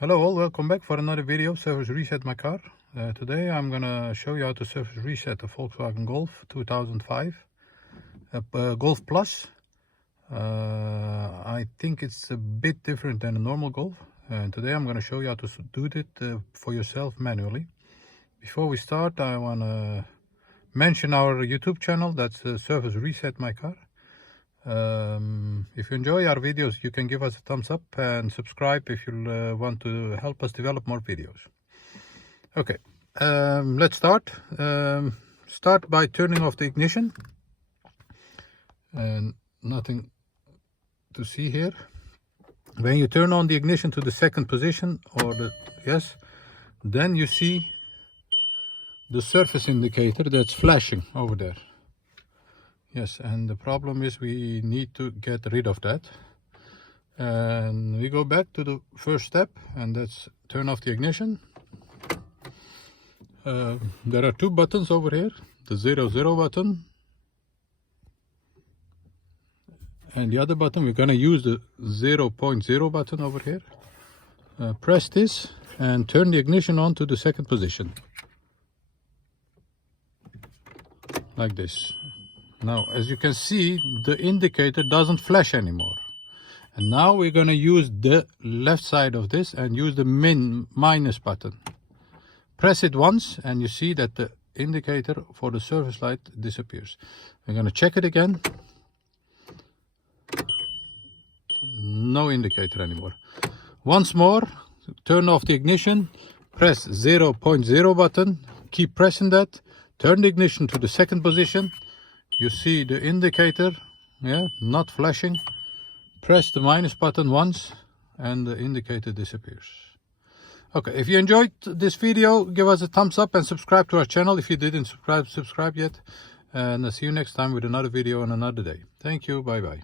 Hello all, welcome back for another video, Service Reset My Car. Today I'm gonna show you how to service reset a Volkswagen Golf 2005 Golf Plus. I think it's a bit different than a normal Golf, and today I'm gonna show you how to do it for yourself manually. Before we start, I wanna mention our YouTube channel, that's Service Reset My Car. If you enjoy our videos, you can give us a thumbs up and subscribe if you want to help us develop more videos. Okay, let's start. Start by turning off the ignition, and nothing to see here. When you turn on the ignition to the second position, or then you see the surface indicator that's flashing over there. Yes, and the problem is we need to get rid of that. And we go back to the first step, and that's turn off the ignition. There are two buttons over here, the 00 button and the other button. We're going to use the 0.0 button over here. Press this and turn the ignition on to the second position, like this. Now, as you can see, the indicator doesn't flash anymore. And now we're going to use the left side of this and use the minus button. Press it once and you see that the indicator for the service light disappears. We're going to check it again. No indicator anymore. Once more, turn off the ignition, press 0.0 button, keep pressing that, turn the ignition to the second position. You see the indicator, not flashing. Press the minus button once and the indicator disappears. Okay, if you enjoyed this video, give us a thumbs up and subscribe to our channel if you didn't subscribe yet. And I'll see you next time with another video on another day. Thank you, bye bye.